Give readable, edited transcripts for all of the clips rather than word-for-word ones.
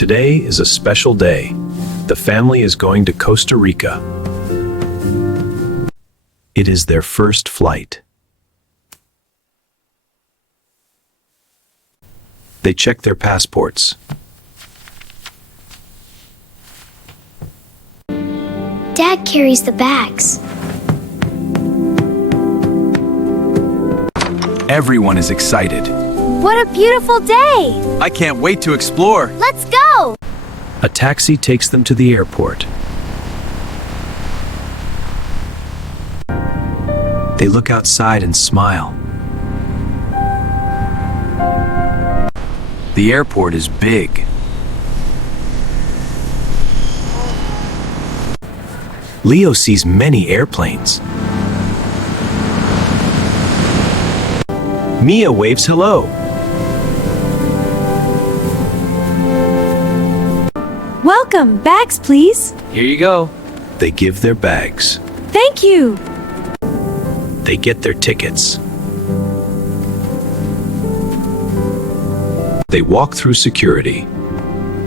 Today is a special day. The family is going to Costa Rica. It is their first flight. They check their passports. Dad carries the bags. Everyone is excited. What a beautiful day! I can't wait to explore. Let's go! A taxi takes them to the airport. They look outside and smile. The airport is big. Leo sees many airplanes. Mia waves hello. Welcome. Bags, please. Here you go. They give their bags. Thank you. They get their tickets. They walk through security.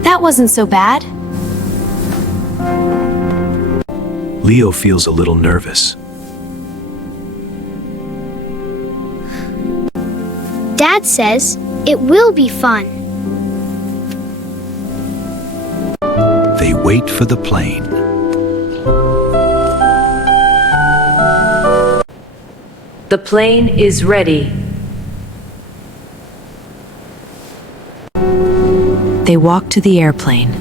That wasn't so bad. Leo feels a little nervous. Dad says it will be fun. They wait for the plane. The plane is ready. They walk to the airplane.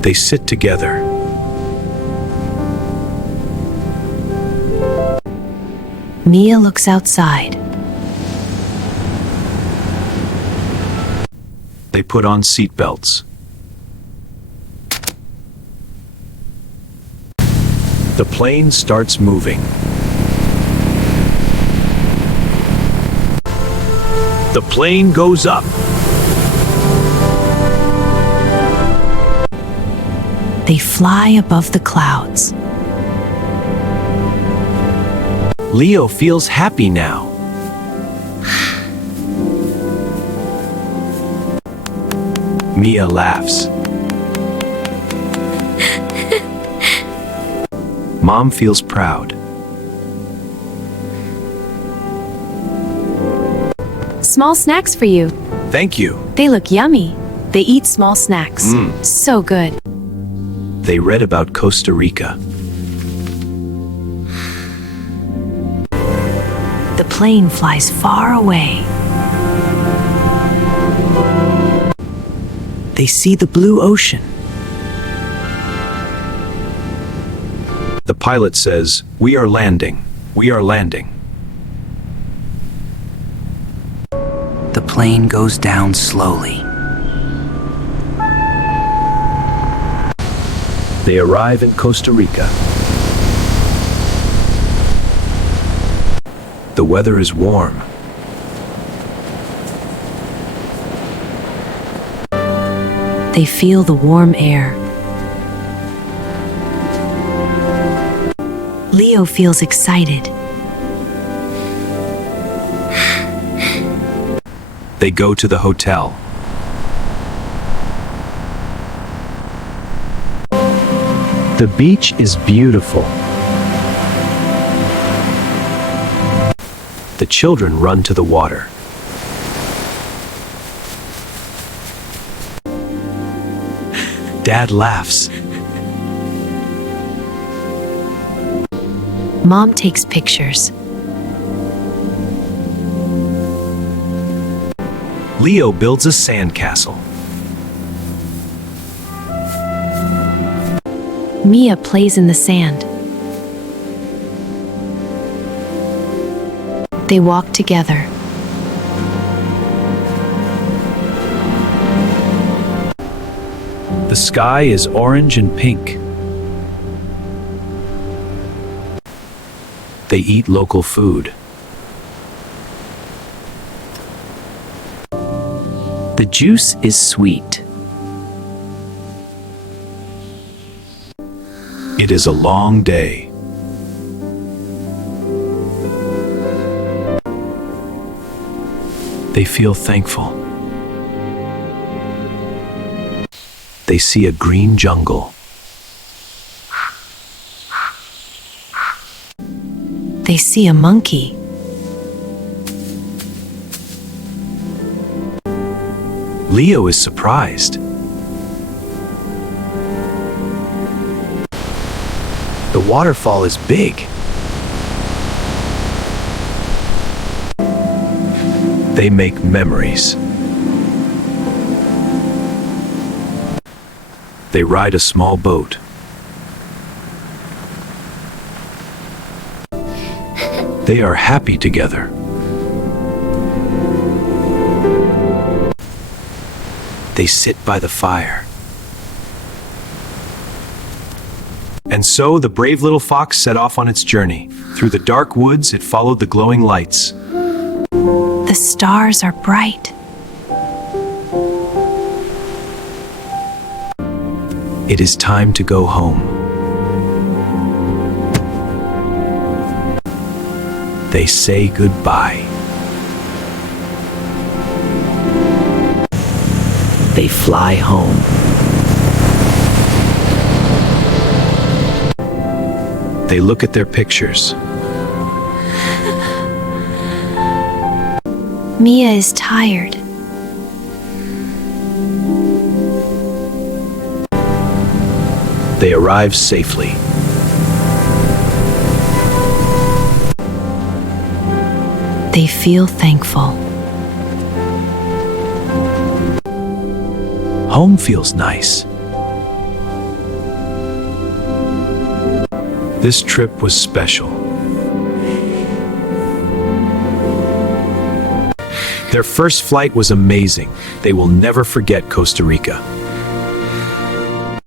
They sit together. Mia looks outside. They put on seatbelts. The plane starts moving. The plane goes up. They fly above the clouds. Leo feels happy now. Mia laughs. Mom feels proud. Small snacks for you. Thank you. They look yummy. They eat small snacks. So good. They read about Costa Rica. The plane flies far away. They see the blue ocean. The pilot says, "We are landing. We are landing." The plane goes down slowly. They arrive in Costa Rica. The weather is warm. They feel the warm air. Leo feels excited. They go to the hotel. The beach is beautiful. The children run to the water. Dad laughs. Mom takes pictures. Leo builds a sandcastle. Mia plays in the sand. They walk together. The sky is orange and pink. They eat local food. The juice is sweet. It is a long day. They feel thankful. They see a green jungle. They see a monkey. Leo is surprised. The waterfall is big. They make memories. They ride a small boat. They are happy together. They sit by the fire. And so the brave little fox set off on its journey. Through the dark woods, it followed the glowing lights. The stars are bright. It is time to go home. They say goodbye. They fly home. They look at their pictures. Mia is tired. They arrive safely. They feel thankful. Home feels nice. This trip was special. Their first flight was amazing. They will never forget Costa Rica.